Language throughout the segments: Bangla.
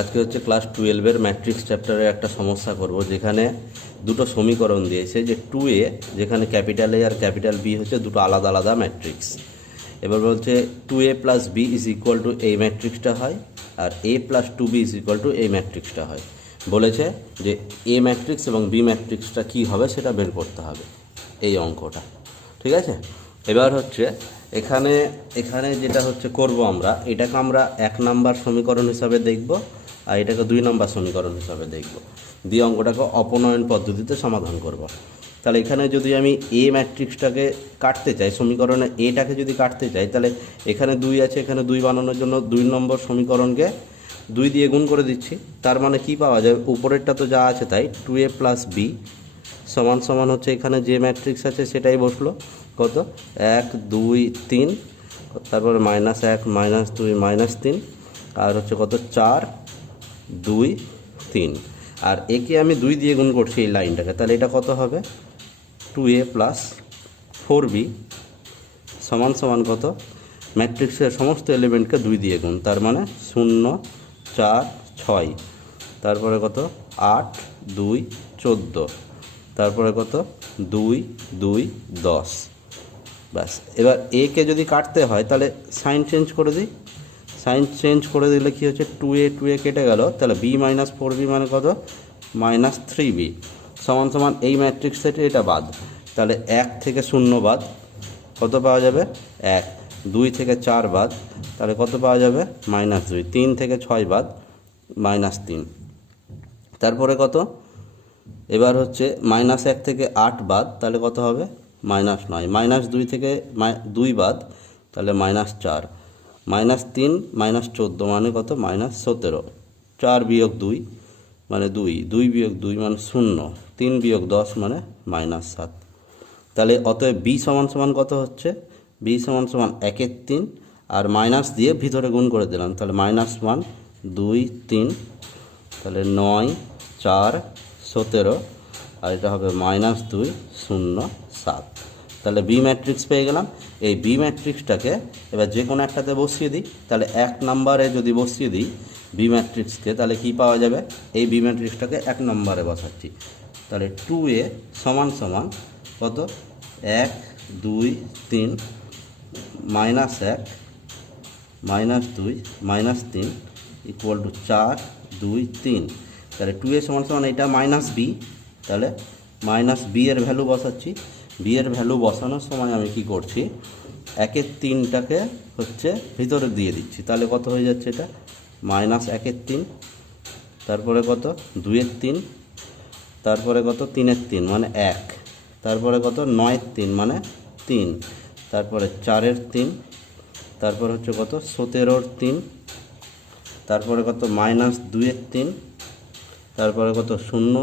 আজকে হচ্ছে ক্লাস 12-এর ম্যাট্রিক্স চ্যাপ্টারে একটা সমস্যা করব, যেখানে দুটো সমীকরণ দিয়েছে যে 2a, যেখানে ক্যাপিটাল এ আর ক্যাপিটাল বি হচ্ছে দুটো আলাদা আলাদা ম্যাট্রিক্স। এবার বলছে 2a plus B is equal to এই ম্যাট্রিক্সটা হয়, আর a plus 2b is equal to এই ম্যাট্রিক্সটা হয়। বলেছে যে এ ম্যাট্রিক্স এবং বি ম্যাট্রিক্সটা কী হবে সেটা বের করতে হবে এই অঙ্কটা। ঠিক আছে, এবার হচ্ছে এখানে এখানে যেটা হচ্ছে করব, এটাকে আমরা 1 নাম্বার সমীকরণ হিসাবে দেখব, আর এটাকে 2 নাম্বার সমীকরণ হিসাবে দেখব, দিয়ে অঙ্কটাকে অপনয়ন পদ্ধতিতে সমাধান করব। তাহলে এখানে যদি আমি এ ম্যাট্রিক্সটাকে কাটতে চাই, সমীকরণে এটাকে যদি কাটতে চাই, তাহলে এখানে 2 আছে, এখানে 2 বানানোর জন্য 2 নম্বর সমীকরণকে 2 দিয়ে গুণ করে দিচ্ছি। তার মানে কি পাওয়া যায়, উপরেরটা তো যা আছে তাই, 2a প্লাস বি সমান সমান হচ্ছে এখানে যে ম্যাট্রিক্স আছে সেটাই বসলো, কত 1 2 3, তারপরে -1 -2 -3, আর হচ্ছে কত 4 2 3, আর একে আমি 2 দিয়ে গুণ করছি এই লাইনটাকে, তাহলে এটা কত হবে 2a প্লাস 4b সমান সমান কত, ম্যাট্রিক্সের সমস্ত এলিমেন্টকে 2 দিয়ে গুণ, তার মানে 0 4 6, তারপরে কত 8 2 14, তারপরে কত 2 2 10। ব্যাস, এবার একে যদি কাটতে হয় তাহলে সাইন চেঞ্জ করে দিই। সাইন চেঞ্জ করে দিলে কী হচ্ছে, 2a কেটে গেল, তাহলে b মাইনাস 4b মানে কত -3b সমান সমান এই ম্যাট্রিক্স থেকে এটা বাদ, তাহলে 1 থেকে 0 বাদ কত পাওয়া যাবে 1, 2 থেকে 4 বাদ তাহলে কত পাওয়া যাবে -2, 3 থেকে 6 বাদ -3, তারপরে কত, এবার হচ্ছে -1 থেকে 8 বাদ তাহলে কত হবে -9, -2 থেকে 2 বাদ তাহলে -4, -3 -14 মানে কত -17, 4 বিয়োগ 2 মানে 2, 2 বিয়োগ 2 মানে 0, 3 বিয়োগ 10 মানে -7। তাহলে অতএব বি সমান সমান কত হচ্ছে, বি সমান সমান 1/3, আর মাইনাস দিয়ে ভিতরে গুণ করে দিলাম, তাহলে -1 2 3, তাহলে 9 4 17, আর এটা হবে -2 0 7। তাহলে বি ম্যাট্রিক্স পেয়ে গেলাম। এই বি ম্যাট্রিক্সটাকে এবার যে কোনো একটাতে বসিয়ে দিই, তাহলে 1 নম্বরে যদি বসিয়ে দিই বি ম্যাট্রিক্সকে, তাহলে কি পাওয়া যাবে, এই বি ম্যাট্রিক্সটাকে 1 নম্বরে বসাচ্ছি, তাহলে 2a সমান সমান কত 1 2 3 -1 -2 -3 ইকুয়াল টু 4 2 3, তাহলে 2a সমান সমান এটা -b, তাহলে -b এর ভ্যালু বসাচ্ছি। বি এর ভ্যালু বসানোর সময় আমি কি করছি, 1/3টাকে হচ্ছে ভিতরে দিয়ে দিচ্ছি, তাহলে কত হয়ে যাচ্ছে এটা -1/3, তারপরে কত 2/3, তারপরে কত 3/3 মানে 1, তারপরে কত 9/3 মানে 3, তারপরে 4/3, তারপরে হচ্ছে কত 17/3, তারপরে কত -2/3, তারপরে কত 0,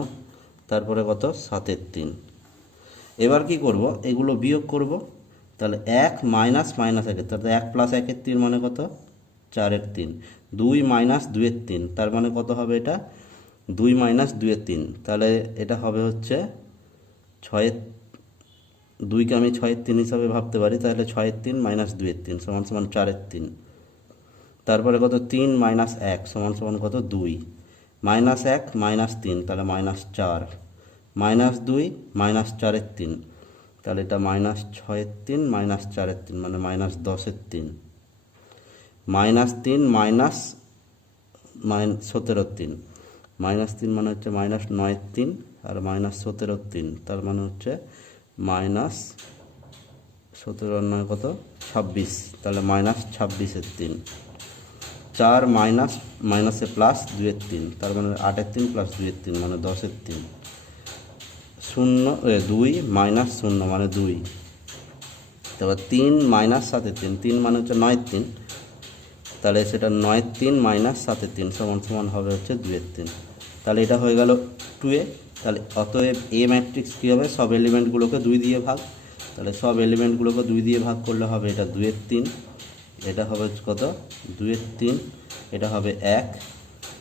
তারপরে কত 7/3। এবার কি করব, এগুলো বিয়োগ করব, তাহলে 1 মাইনাস -1, তাহলে 1 প্লাস 1/3 মানে কত 4/3, 2 মাইনাস 2/3 তার মানে কত হবে এটা 2 মাইনাস 2/3, তাহলে এটা হবে হচ্ছে 6, 2কে আমি 6/3 হিসাবে ভাবতে পারি, তাহলে 6/3 মাইনাস 2/3 সমান সমান 4/3, তারপরে কত 3 মাইনাস 1 সমান সমান কত 2, -1 -3 তাহলে -4, -2 -4/3, তাহলে এটা -6/3 -4/3 মানে -10/3, -3 -17/3, -3 মানে হচ্ছে -9/3, আর -17/3 তার মানে হচ্ছে -17 কত 26, তাহলে -26/3, 4 মাইনাসে প্লাস 2/3 তার মানে 8/3 প্লাস 2/3 মানে 10/3, 0 2 মাইনাস 0 মানে 2, তারপর 3 মাইনাস 7/3, 3 মানে হচ্ছে 9/3, তাহলে সেটা 9/3 মাইনাস 7/3 সমান সমান হবে হচ্ছে 2/3, তাহলে এটা হয়ে গেল 2a। তাহলে অতএব এ ম্যাট্রিক্স কী হবে, সব এলিমেন্টগুলোকে 2 দিয়ে ভাগ, তাহলে সব এলিমেন্টগুলোকে 2 দিয়ে ভাগ করলে হবে এটা 2/3, এটা হবে কত 2/3, এটা হবে 1,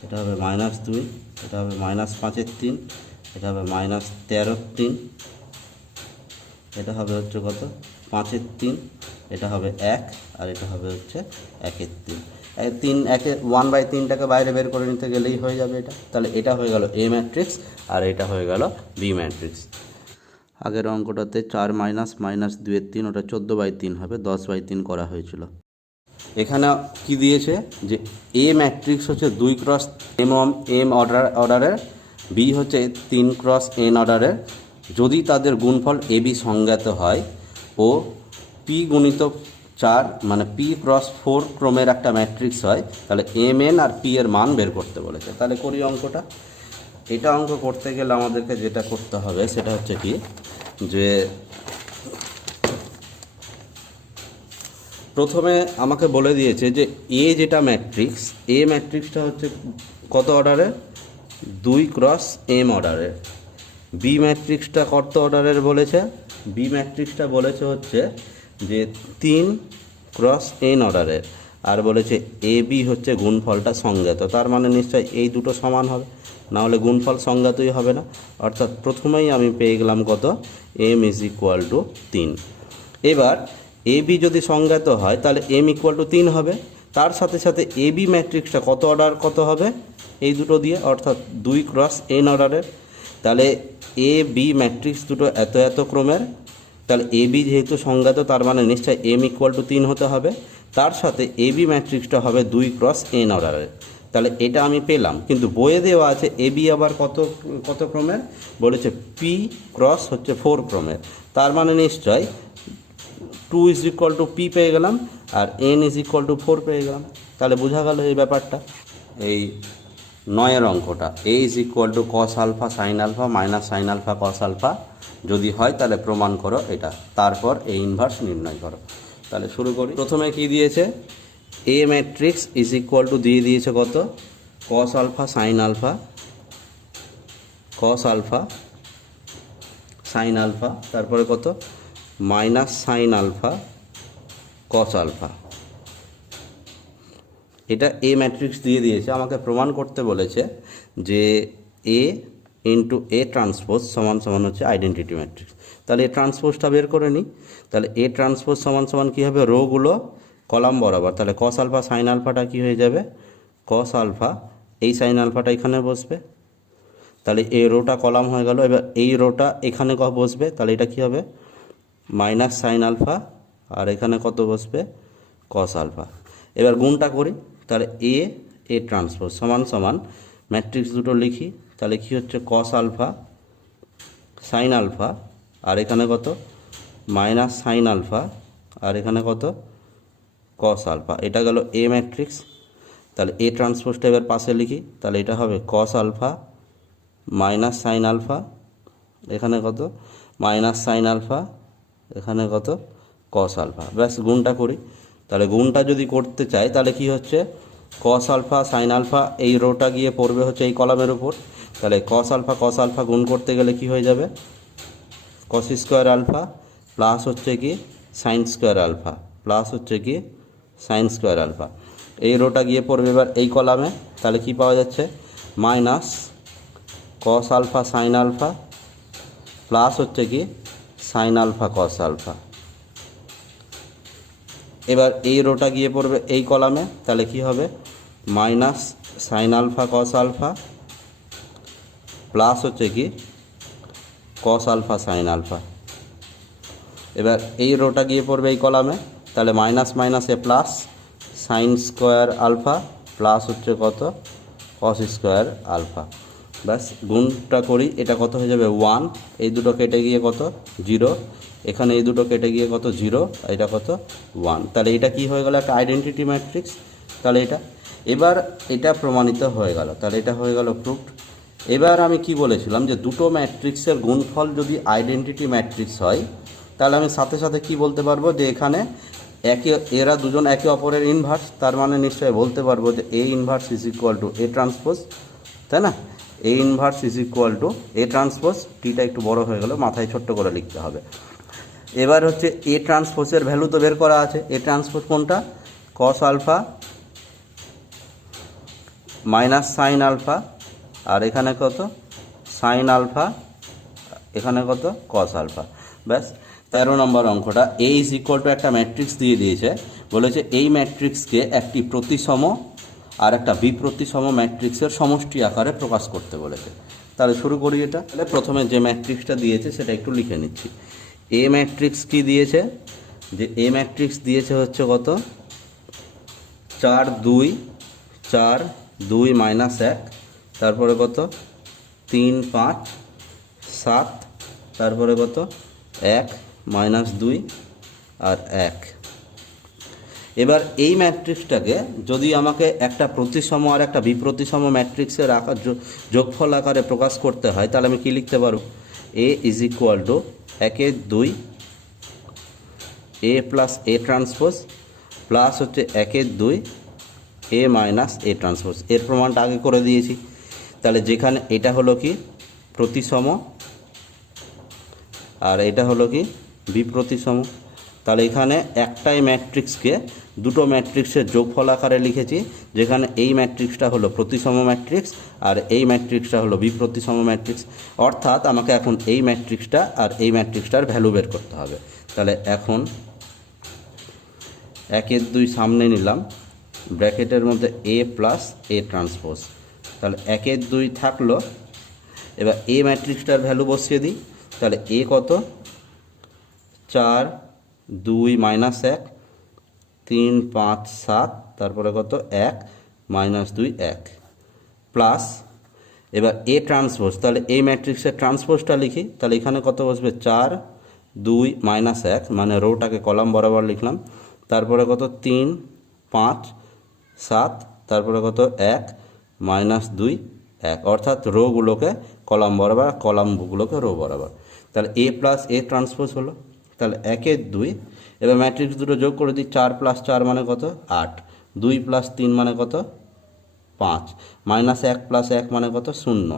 এটা হবে -2, এটা হবে -5/3, এটা হবে -13/3, এটা হবে হচ্ছে কত 5/3, এটা হবে 1, আর এটা হবে হচ্ছে 1/3। একে 1/3টাকে বাইরে বের করে নিতে গেলেই হয়ে যাবে এটা। তাহলে এটা হয়ে গেল এ ম্যাট্রিক্স আর এটা হয়ে গেল বি ম্যাট্রিক্স। আগের অঙ্কটাতে 4 মাইনাস 2/3 ওটা 14/3 হবে, 10/3 করা হয়েছিল। এখানে কি দিয়েছে যে এ ম্যাট্রিক্স হচ্ছে 2x অর্ডারের, বি হচ্ছে 3x অর্ডারের যদি তাদের গুণফল এ বি সংজ্ঞাত হয় ও পি গুণিত 4 মানে p×4 ক্রমের একটা ম্যাট্রিক্স হয়, তাহলে mn আর p এর মান বের করতে বলেছে। তাহলে করি অঙ্কটা। এটা অঙ্ক করতে গেলে আমাদেরকে যেটা করতে হবে সেটা হচ্ছে কি, যে প্রথমে আমাকে বলে দিয়েছে যে এ যেটা ম্যাট্রিক্স, এ ম্যাট্রিক্সটা হচ্ছে কত অর্ডারের, 2x অর্ডারের। বি ম্যাট্রিক্সটা কত অর্ডারের বলেছে, বি ম্যাট্রিক্সটা বলেছে হচ্ছে যে 3x অর্ডারের, আর বলেছে এ বি হচ্ছে গুণফলটা সংজ্ঞাত। তার মানে নিশ্চয় এই দুটো সমান হবে, না হলে গুণফল সংজ্ঞাতই হবে না। অর্থাৎ প্রথমেই আমি পেয়ে গেলাম কত, m = 3। এবার এ বি যদি সংজ্ঞাত হয় তাহলে m = 3 হবে। তার সাথে সাথে এ বি ম্যাট্রিক্সটা কত অর্ডার কত হবে, এই দুটো দিয়ে, অর্থাৎ 2x অর্ডারের। তাহলে এ বি ম্যাট্রিক্স দুটো এত এত ক্রমের। তাহলে এ বি যেহেতু সংজ্ঞাত তার মানে নিশ্চয়ই m = 3 হতে হবে। তার সাথে এ বি ম্যাট্রিক্সটা হবে 2x অর্ডারের। তাহলে এটা আমি পেলাম, কিন্তু বইয়ে দেওয়া আছে এ বি আবার কত ক্রমের বলেছে, p×4 ক্রমের। তার মানে নিশ্চয় 2 = p পেয়ে গেলাম আর n = 4 পেয়ে গেলাম। তাহলে বোঝা গেল এই ব্যাপারটা। এই 9 অঙ্কটা a = cos α sin α minus sin α cos α যদি হয় তাহলে প্রমাণ করো এটা, তারপর এ ইনভার্স নির্ণয় করো। তাহলে শুরু করি। প্রথমে কি দিয়েছে, এ ম্যাট্রিক্স দিয়ে দিয়েছে কত, cos α sin α cos α sin α, তারপরে কত মাইনাস sin α cos α। এটা এ ম্যাট্রিক্স দিয়ে দিয়েছে, আমাকে প্রমাণ করতে বলেছে যে এ ইন্টু এ ট্রান্সপোজ সমান সমান হচ্ছে আইডেন্টিটি ম্যাট্রিক্স। তাহলে এ ট্রান্সপোজটা বের করে নিই। তাহলে এ ট্রান্সপোজ সমান সমান কী হবে, রোগুলো কলাম বরাবর। তাহলে cos α sin আলফাটা কী হয়ে যাবে, cos α, এই sin আলফাটা এখানে বসবে, তাহলে এই রোটা কলাম হয়ে গেল। এবার এই রোটা এখানে বসবে, তাহলে এটা কী হবে, মাইনাস sin α, আর এখানে কত বসবে, cos α। এবার গুণটা করি, তাহলে এ ট্রান্সপোজ সমান সমান ম্যাট্রিক্স দুটো লিখি, তাহলে কি হচ্ছে cos α sin α, আর এখানে কত মাইনাস sin α, আর এখানে কত cos α। এটা গেল এ ম্যাট্রিক্স। তাহলে এ ট্রান্সপোজটা এবার পাশে লিখি, তাহলে এটা হবে cos α মাইনাস sin α, এখানে কত মাইনাস sin α, এখানে কত cos α। ব্যাস গুণটা করি। তাহলে গুণটা যদি করতে চাই তাহলে কি হচ্ছে, cos α sin α এই রোটা গিয়ে পড়বে হচ্ছে এই কলামের উপর। তাহলে cos α গুণ করতে গেলে কি হয়ে যাবে, cos স্কোয়ার আলফা প্লাস হচ্ছে কি সাইন স্কোয়ার আলফা প্লাস হচ্ছে কি সাইন স্কোয়ার আলফা। এই রোটা গিয়ে পড়বে এবার এই কলামে। তাহলে কি পাওয়া যাচ্ছে, মাইনাস cos α sin α প্লাস হচ্ছে কি সাইন আলফা cos α। এবার এই রোটা গিয়ে পড়বে এই কলামে, তাহলে কি হবে, minus sine alpha cos α plus হচ্ছে কি cos α sin α। এবার এই রোটা গিয়ে পড়বে এই কলামে, তাহলে মাইনাস মাইনাসে plus sine square alpha plus হচ্ছে কত cos স্কোয়ার আলফা। ব্যাস গুণটা করি, এটা কত হয়ে যাবে 1, এই দুটো কেটে গিয়ে কত 0, এখানে এই দুটো কেটে গিয়ে কত 0, এটা কত 1। তাহলে এটা কি হয়ে গেল, একটা আইডেন্টিটি ম্যাট্রিক্স। তাহলে এবার এটা প্রমাণিত হয়ে গেল, তাহলে এটা হয়ে গেল প্রুফড। এবার আমি কি বলেছিলাম যে দুটো ম্যাট্রিক্সের গুণফল যদি আইডেন্টিটি ম্যাট্রিক্স হয় তাহলে আমি সাথে সাথে কি বলতে পারবো, যে এখানে এরা দুজন একে অপরের ইনভার্স। তার মানে নিশ্চয়ই বলতে পারবো যে এ ইনভার্স = এ ট্রান্সপোজ, তাই না, এ ইনভার্স = এ ট্রান্সপোজ। টিটা একটু বড় হয়ে গেল, মাথায় ছোট্ট করে লিখতে হবে। এবার হচ্ছে এ ট্রান্সপোজের ভ্যালু তো বের করা আছে। এ ট্রান্সপোজ কোনটা, cos α মাইনাস সাইন আলফা, আর এখানে কত সাইন আলফা, এখানে কত cos α। ব্যাস 13 নম্বর অঙ্কটা, এ = একটা ম্যাট্রিক্স দিয়ে দিয়েছে, বলেছে এই ম্যাট্রিক্সকে একটি প্রতিসম আর একটা বিপ্রতিসম ম্যাট্রিক্সের সমষ্টি আকারে প্রকাশ করতে বলেছে। তাহলে শুরু করি এটা। তাহলে প্রথমে যে ম্যাট্রিক্সটা দিয়েছে সেটা একটু লিখে নিচ্ছি। এ ম্যাট্রিক্স কি দিয়েছে, যে এ ম্যাট্রিক্স দিয়েছে হচ্ছে কত, 4 2 4 2 -1, তারপরে কত 3 5 7, তারপরে কত 1 -2 আর 1। এবার এই ম্যাট্রিক্সটাকে যদি আমাকে একটা প্রতিসম আর একটা বিপ্রতিসম ম্যাট্রিক্সের আকার যোগফল আকারে প্রকাশ করতে হয়, তাহলে আমি কি লিখতে পারব, A is equal to 1 2 A plus A transpose plus হচ্ছে 1 2 এ মাইনাস এ ট্রান্সপোজ। এর প্রমাণটা আগে করে দিয়েছি। তাহলে যেখানে এটা হলো কি প্রতিসম আর এটা হলো কি বিপ্রতিসম, তাহলে এখানে একটাই ম্যাট্রিক্সকে দুটো ম্যাট্রিক্সের যোগফল আকারে লিখেছি, যেখানে এই ম্যাট্রিক্সটা হলো প্রতিসম ম্যাট্রিক্স আর এই ম্যাট্রিক্সটা হলো বিপ্রতিসম ম্যাট্রিক্স। অর্থাৎ আমাকে এখন এই ম্যাট্রিক্সটা আর এই ম্যাট্রিক্সটার ভ্যালু বের করতে হবে। তাহলে এখন 1 2 সামনে নিলাম, ব্র্যাকেটের মধ্যে এ প্লাস এ ট্রান্সপোজ, তাহলে 1 2 থাকলো। এবার এ ম্যাট্রিক্সটার ভ্যালু বসিয়ে দিই। তাহলে এ কত 4 2 -1 3 5 7, তারপরে কত 1 -2 1 প্লাস, এবার এ ট্রান্সপোজ, তাহলে এই ম্যাট্রিক্সের ট্রান্সপোজটা লিখি। তাহলে এখানে কত বসবে 4 2 -1, মানে রোটাকে কলাম বরাবর লিখলাম, তারপরে কত 3 5 7, তারপরে কত 1 -2 1, অর্থাৎ রোগুলোকে কলাম বরাবর, কলামগুলোকে রো বরাবর। তাহলে এ প্লাস এ ট্রান্সপোজ হলো। তাহলে 1 2, এবার ম্যাট্রিক্স দুটো যোগ করে দিই। 4 + 4 মানে কত 8, 2 + 3 মানে কত 5, -1 + 1 মানে কত 0,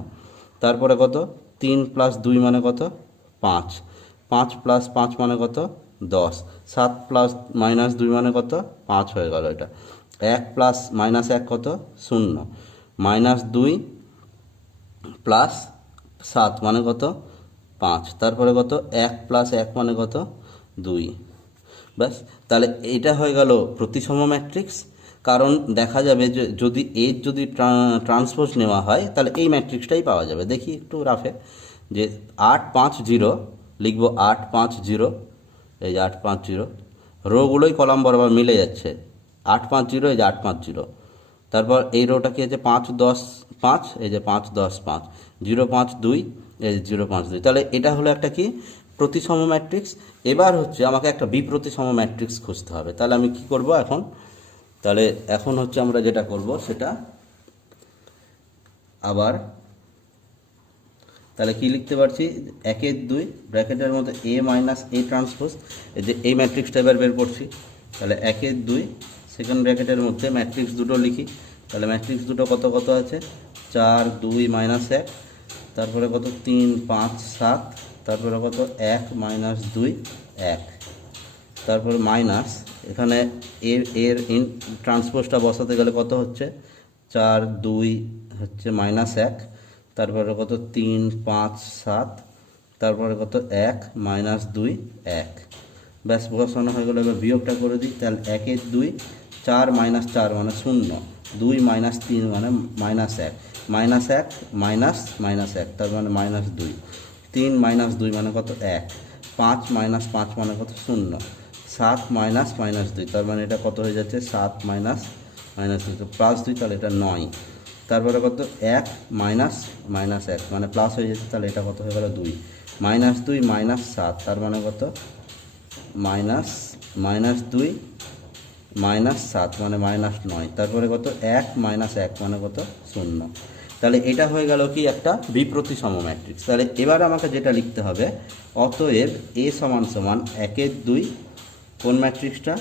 তারপরে কত 3 + 2 মানে কত 5, 5 + 5 মানে কত 10, 7 + -2 মানে কত 5 হয়ে গেল এটা। 1 + -1 কত 0, -2 + 7 মানে কত 5, তারপরে কত 1 + 1 মানে কত 2। ব্যাস, তাহলে এটা হয়ে গেল প্রতিসম ম্যাট্রিক্স। কারণ দেখা যাবে যে যদি এর যদি ট্রান্সপোজ নেওয়া হয় তাহলে এই ম্যাট্রিক্সটাই পাওয়া যাবে। দেখি একটু রাফে, যে 8 5 0 লিখব, 8 5 0, এই যে 8 5 0, রোগুলোই কলাম বরাবর মিলে যাচ্ছে, 8 5 0, এই যে 8 5 0, তারপর এই রোটা কি আছে 5 10 5, এই যে 5 10 5, 0 5 2, এই যে 0 5 2। তাহলে এটা হলো একটা কি প্রতিসম ম্যাট্রিক্স। এবার হচ্ছে আমাকে একটা বিপ্রতিসম ম্যাট্রিক্স খুঁজতে হবে। তাহলে আমি কি করব এখন, তাহলে এখন হচ্ছে আমরা যেটা করব সেটা আবার, তাহলে কি লিখতে পারছি, 1 2 ব্র্যাকেটের মধ্যে এ মাইনাস এ ট্রান্সপোজ, এই যে এই ম্যাট্রিক্সটা এবার বের করছি। তাহলে 1 2 সেকেন্ড ব্র্যাকেটের মধ্যে ম্যাট্রিক্স দুটো লিখি। তাহলে ম্যাট্রিক্স দুটো কত কত আছে, 4 2 -1, তারপরে কত 3 5 7, তারপরে কত 1 -2 1, তারপরে মাইনাস, এখানে এর ইন ট্রান্সপোজটা বসাতে গেলে কত হচ্ছে 4 2 হচ্ছে -1, তারপরে কত 3 5 7, তারপরে কত 1 -2 1। ব্যাস, বসানো হয়ে গেল। এবার বিয়োগটা করে দিই। তাহলে 1 2, 4 - 4 মানে 0, 2 - 3 মানে -1, -1 -1 তার মানে -2, 3 - 2 মানে কত 1, 5 - 5 মানে কত 0, 7 - -2 তার মানে এটা কত হয়ে যাচ্ছে 7 - -2 +2, তাহলে এটা 9, তারপরে কত 1 -1 মানে প্লাস হয়ে যাচ্ছে, তাহলে এটা কত হয়ে গেল 2, -2 -7 তার মানে কত -2 -7 মানে -9, তারপরে কত 1 -1 মানে কত 0। তাহলে এটা হয়ে গেল কি একটা বিপ্রতিসম ম্যাট্রিক্স। তাহলে এবার আমাকে যেটা লিখতে হবে, অতএব এ সমান সমান 1 2 কোন ম্যাট্রিক্সটা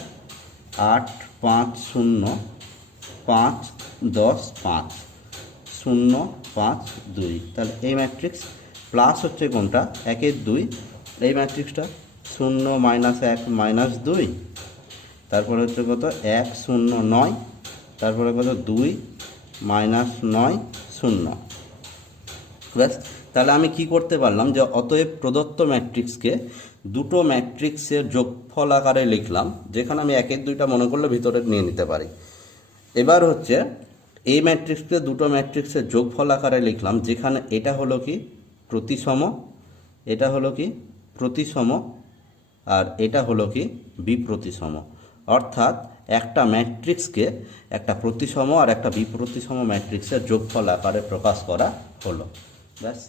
8 5 0 5 10 5 0 5 2, তাহলে এই ম্যাট্রিক্স প্লাস হচ্ছে কোনটা 1 2, এই ম্যাট্রিক্সটা 0 -1 -2, তারপরে হচ্ছে কত 1 0 9, তারপরে কত 2 -9 0। ব্যাস, তাহলে আমি কি করতে পারলাম যে অতএব প্রদত্ত ম্যাট্রিক্সকে দুটো ম্যাট্রিক্সের যোগফল আকারে লিখলাম, যেখানে আমি একের দুইটা মনে করলে ভিতরে নিয়ে নিতে পারি। এবার হচ্ছে এই ম্যাট্রিক্সকে দুটো ম্যাট্রিক্সের যোগফল আকারে লিখলাম, যেখানে এটা হলো কি প্রতিসম, এটা হলো কি প্রতিসম, আর এটা হলো কি বিপ্রতিসম। অর্থাৎ একটা ম্যাট্রিক্সকে একটা প্রতিসম আর একটা বিপ্রতিসম ম্যাট্রিক্সের যোগফল আকারে প্রকাশ করা হলো। ব্যাস।